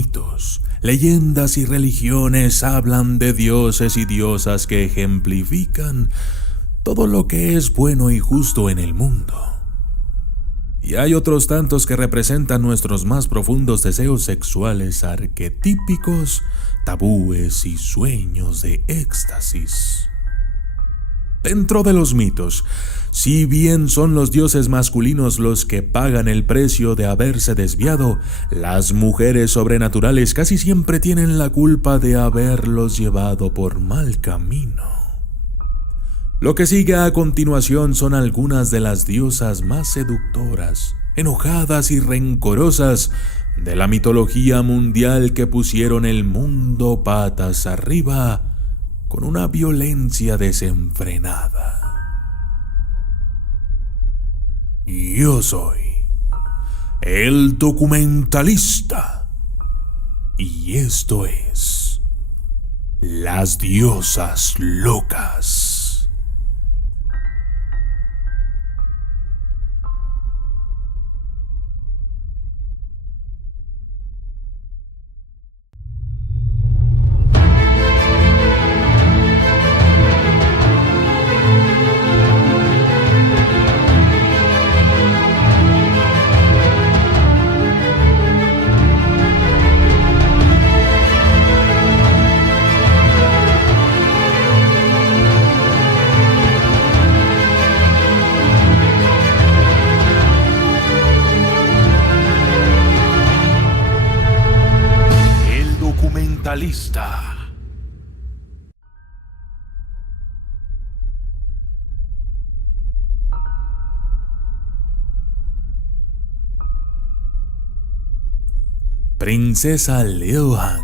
Mitos, leyendas y religiones hablan de dioses y diosas que ejemplifican todo lo que es bueno y justo en el mundo. Y hay otros tantos que representan nuestros más profundos deseos sexuales arquetípicos, tabúes y sueños de éxtasis. Dentro de los mitos, si bien son los dioses masculinos los que pagan el precio de haberse desviado, las mujeres sobrenaturales casi siempre tienen la culpa de haberlos llevado por mal camino. Lo que sigue a continuación son algunas de las diosas más seductoras, enojadas y rencorosas de la mitología mundial que pusieron el mundo patas arriba con una violencia desenfrenada. Yo soy el documentalista y esto es Las Diosas Locas. Lista. Princesa Liu Han.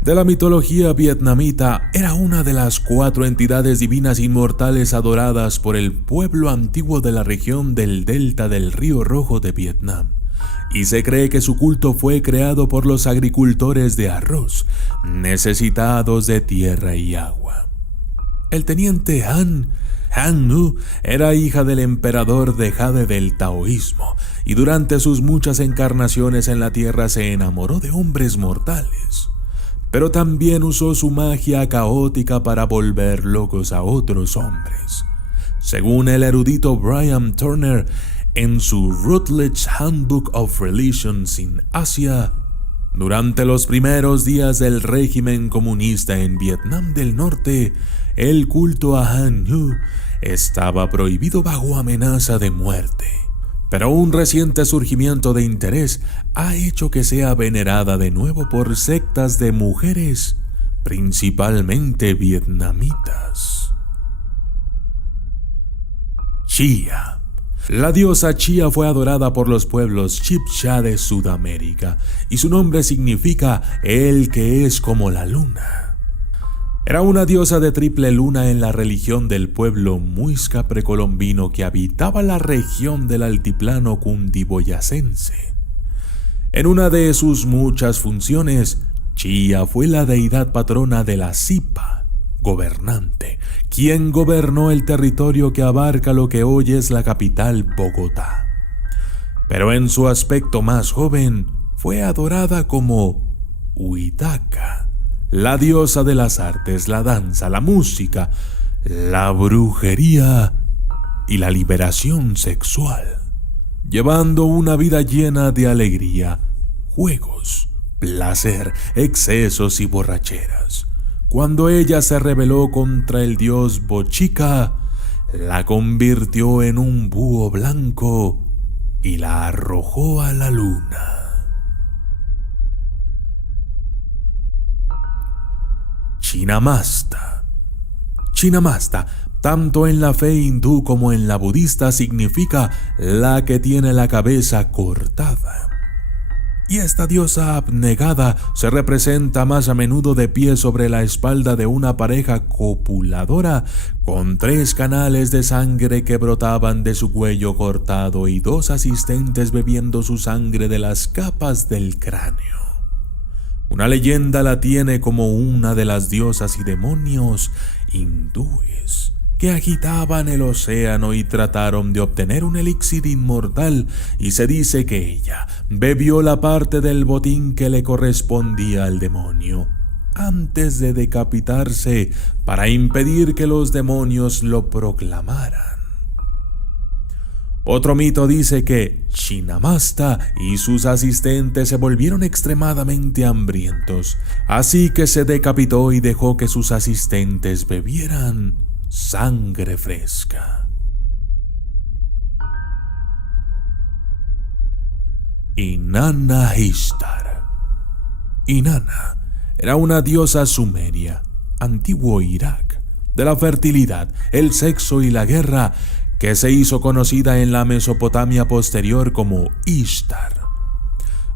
De la mitología vietnamita, era una de las 4 entidades divinas inmortales adoradas por el pueblo antiguo de la región del delta del Río Rojo de Vietnam. Y se cree que su culto fue creado por los agricultores de arroz, necesitados de tierra y agua. El teniente Han Nu, era hija del emperador de Jade del taoísmo, y durante sus muchas encarnaciones en la tierra se enamoró de hombres mortales. Pero también usó su magia caótica para volver locos a otros hombres. Según el erudito Brian Turner, en su Routledge Handbook of Religions in Asia, durante los primeros días del régimen comunista en Vietnam del Norte, el culto a Han Nu estaba prohibido bajo amenaza de muerte. Pero un reciente surgimiento de interés ha hecho que sea venerada de nuevo por sectas de mujeres, principalmente vietnamitas. Chia. La diosa Chia fue adorada por los pueblos Chibcha de Sudamérica, y su nombre significa el que es como la luna. Era una diosa de triple luna en la religión del pueblo muisca precolombino que habitaba la región del altiplano cundiboyacense. En una de sus muchas funciones, Chia fue la deidad patrona de la Sipa, gobernante, quien gobernó el territorio que abarca lo que hoy es la capital Bogotá. Pero en su aspecto más joven, fue adorada como Huitaca, la diosa de las artes, la danza, la música, la brujería y la liberación sexual, llevando una vida llena de alegría, juegos, placer, excesos y borracheras. Cuando ella se rebeló contra el dios Bochica, la convirtió en un búho blanco y la arrojó a la luna. Chinamasta. Chinamasta, tanto en la fe hindú como en la budista, significa la que tiene la cabeza cortada. Y esta diosa abnegada se representa más a menudo de pie sobre la espalda de una pareja copuladora, con 3 canales de sangre que brotaban de su cuello cortado y 2 asistentes bebiendo su sangre de las capas del cráneo. Una leyenda la tiene como una de las diosas y demonios hindúes, que agitaban el océano y trataron de obtener un elixir inmortal, y se dice que ella bebió la parte del botín que le correspondía al demonio antes de decapitarse para impedir que los demonios lo proclamaran. Otro mito dice que Shinamasta y sus asistentes se volvieron extremadamente hambrientos, así que se decapitó y dejó que sus asistentes bebieran sangre fresca. Inanna Ishtar. Inanna era una diosa sumeria, antiguo Irak, de la fertilidad, el sexo y la guerra, que se hizo conocida en la Mesopotamia posterior como Ishtar.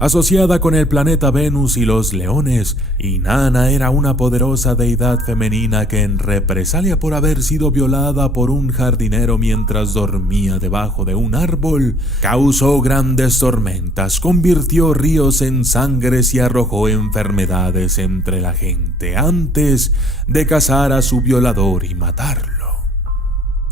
Asociada con el planeta Venus y los leones, Inanna era una poderosa deidad femenina que, en represalia por haber sido violada por un jardinero mientras dormía debajo de un árbol, causó grandes tormentas, convirtió ríos en sangres y arrojó enfermedades entre la gente antes de cazar a su violador y matarlo.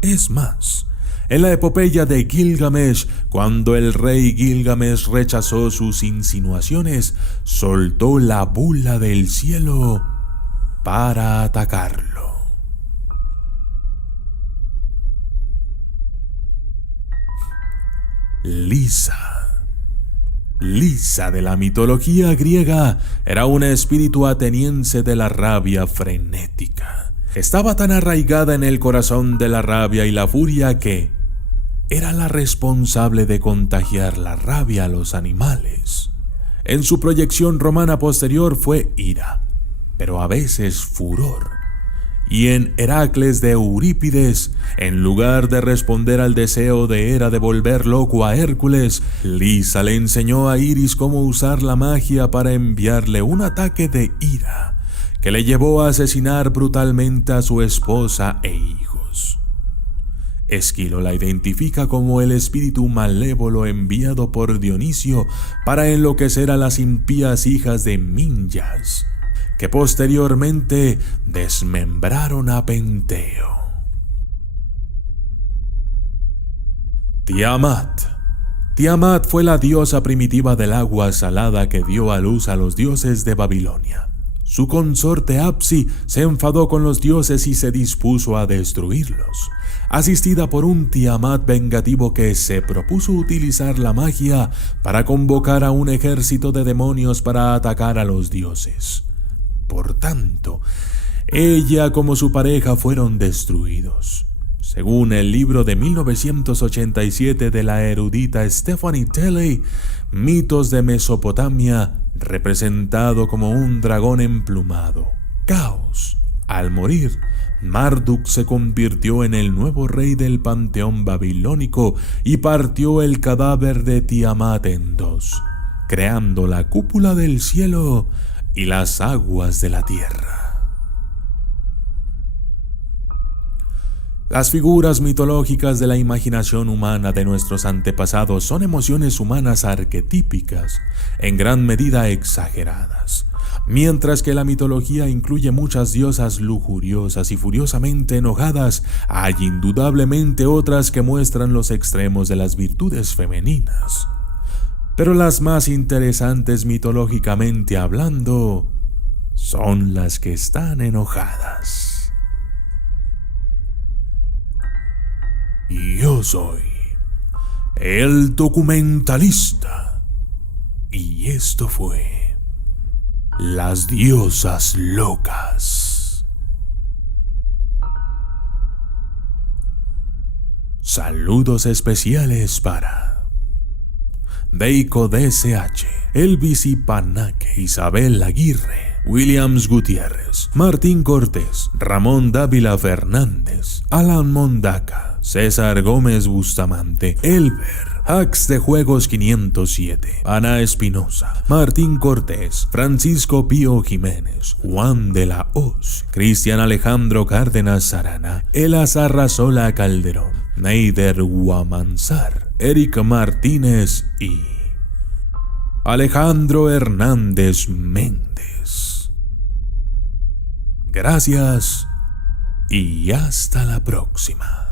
Es más, en la epopeya de Gilgamesh, cuando el rey Gilgamesh rechazó sus insinuaciones, soltó la bula del cielo para atacarlo. Lisa. Lisa de la mitología griega era un espíritu ateniense de la rabia frenética. Estaba tan arraigada en el corazón de la rabia y la furia que era la responsable de contagiar la rabia a los animales. En su proyección romana posterior fue ira, pero a veces furor. Y en Heracles de Eurípides, en lugar de responder al deseo de Hera de volver loco a Hércules, Lisa le enseñó a Iris cómo usar la magia para enviarle un ataque de ira que le llevó a asesinar brutalmente a su esposa e hijos. Esquilo la identifica como el espíritu malévolo enviado por Dionisio para enloquecer a las impías hijas de Minyas, que posteriormente desmembraron a Penteo. Tiamat. Tiamat fue la diosa primitiva del agua salada que dio a luz a los dioses de Babilonia. Su consorte Apsi se enfadó con los dioses y se dispuso a destruirlos, asistida por un Tiamat vengativo que se propuso utilizar la magia para convocar a un ejército de demonios para atacar a los dioses. Por tanto, ella como su pareja fueron destruidos. Según el libro de 1987 de la erudita Stephanie Telley, Mitos de Mesopotamia, representado como un dragón emplumado, Caos. Al morir, Marduk se convirtió en el nuevo rey del panteón babilónico y partió el cadáver de Tiamat en dos, creando la cúpula del cielo y las aguas de la tierra. Las figuras mitológicas de la imaginación humana de nuestros antepasados son emociones humanas arquetípicas, en gran medida exageradas, mientras que la mitología incluye muchas diosas lujuriosas y furiosamente enojadas. Hay indudablemente otras que muestran los extremos de las virtudes femeninas. Pero las más interesantes mitológicamente hablando son las que están enojadas. Yo soy el documentalista y esto fue Las Diosas Locas. Saludos especiales para Deiko DSH, Elvis Ipanaque, Isabel Aguirre, Williams Gutiérrez, Martín Cortés, Ramón Dávila Fernández, Alan Mondaca, César Gómez Bustamante, Elber, Hacks de Juegos 507, Ana Espinosa, Martín Cortés, Francisco Pío Jiménez, Juan de la Hoz, Cristian Alejandro Cárdenas Arana, Elazar Razola Calderón, Neider Guamansar, Eric Martínez y Alejandro Hernández Méndez. Gracias y hasta la próxima.